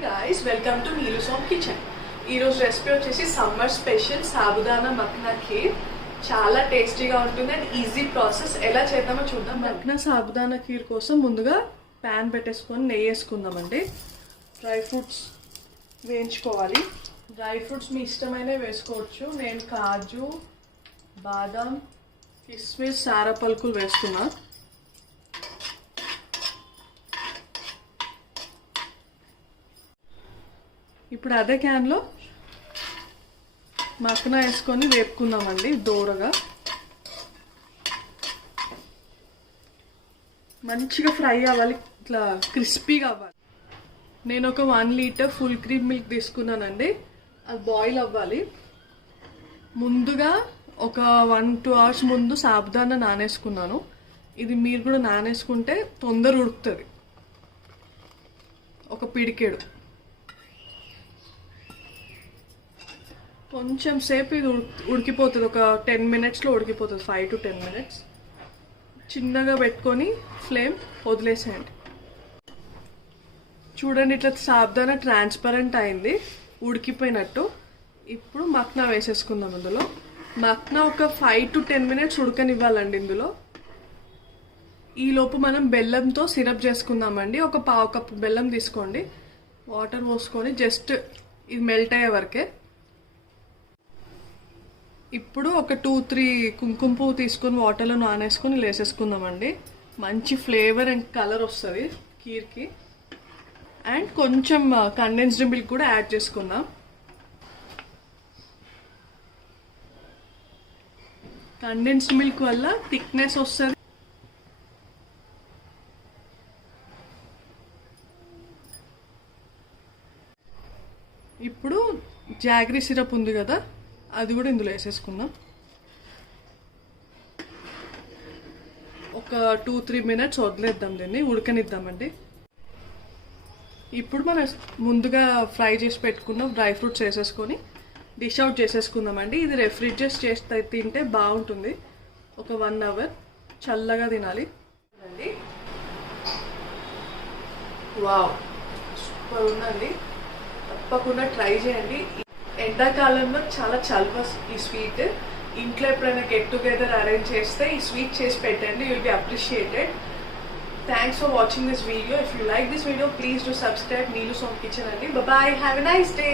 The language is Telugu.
guys, welcome to Neelu's Home Kitchen. ఈరోజు రెసిపీ వచ్చేసి సమ్మర్ స్పెషల్ సాబుదానా మక్నా ఖీర్. చాలా టేస్టీగా ఉంటుంది అండ్ ఈజీ ప్రాసెస్. ఎలా చేద్దామో చూద్దాం. మక్నా సాబుదానా ఖీర్ కోసం ముందుగా ప్యాన్ పెట్టేసుకొని నెయ్యి వేసుకుందామండి. డ్రై ఫ్రూట్స్ వేయించుకోవాలి. డ్రై ఫ్రూట్స్ మీ ఇష్టమైనవి వేసుకోవచ్చు. నేను కాజు, బాదాం, కిస్మిస్, సారా పలుకులు వేసుకున్నా. ఇప్పుడు అదే క్యాన్లో మక్కన వేసుకొని వేపుకుందామండి. దూరగా మంచిగా ఫ్రై అవ్వాలి, ఇట్లా క్రిస్పీగా అవ్వాలి. నేను ఒక 1 లీటర్ ఫుల్ క్రీమ్ మిల్క్ తీసుకున్నానండి. అది బాయిల్ అవ్వాలి. ముందుగా ఒక 1-2 అవర్స్ ముందు సాబుదానా నానేసుకున్నాను. ఇది మీరు కూడా నానేసుకుంటే తొందర ఉడుకుతుంది. ఒక పిడికెడు కొంచెం సేపు ఇది ఉడికిపోతుంది. ఒక 10 మినిట్స్లో ఉడికిపోతుంది. 5 to 10 మినిట్స్. చిన్నగా పెట్టుకొని ఫ్లేమ్ వదిలేసేయండి. చూడండి, ఇట్లా సాబుదానా ట్రాన్స్పరెంట్ అయింది, ఉడికిపోయినట్టు. ఇప్పుడు మక్నా వేసేసుకుందాం. ఇందులో మక్నా ఒక 5 to 10 మినిట్స్ ఉడకనివ్వాలండి. ఇందులో ఈలోపు మనం బెల్లంతో సిరప్ చేసుకుందామండి. ఒక పావు కప్పు బెల్లం తీసుకోండి. వాటర్ పోసుకొని జస్ట్ ఇది మెల్ట్ అయ్యే వరకే. ఇప్పుడు ఒక 2-3 కుంకుమ పువ్వు తీసుకొని వాటర్లో నానేసుకొని వేసేసుకుందామండి. మంచి ఫ్లేవర్ అండ్ కలర్ వస్తుంది ఖీర్కి. అండ్ కొంచెం కండెన్స్డ్ మిల్క్ కూడా యాడ్ చేసుకుందాం. కండెన్స్డ్ మిల్క్ వల్ల థిక్నెస్ వస్తుంది. ఇప్పుడు జాగరీ సిరప్ ఉంది కదా, అది కూడా ఇందులో వేసేసుకుందాం. ఒక 2-3 మినిట్స్ వదిలేద్దాం, దీన్ని ఉడకనిద్దామండి. ఇప్పుడు మనం ముందుగా ఫ్రై చేసి పెట్టుకున్న డ్రై ఫ్రూట్స్ వేసేసుకొని డిష్ అవుట్ చేసేసుకుందామండి. ఇది రెఫ్రిజిరేట్ చేస్తే తింటే బాగుంటుంది. ఒక 1 అవర్ చల్లగా తినాలి. వావ్, సూపర్ ఉందండి. తప్పకుండా ట్రై చేయండి. ఎండాకాలంలో చాలా చల్వ ఈ స్వీట్. ఇంట్లో ఎప్పుడైనా గెట్ టుగెదర్ అరేంజ్ చేస్తే ఈ స్వీట్ చేసి పెట్టండి. You will be appreciated. Thanks for watching this video. If you like this video, please do subscribe Neelu's Home Kitchen అండి. Bye, have a nice day.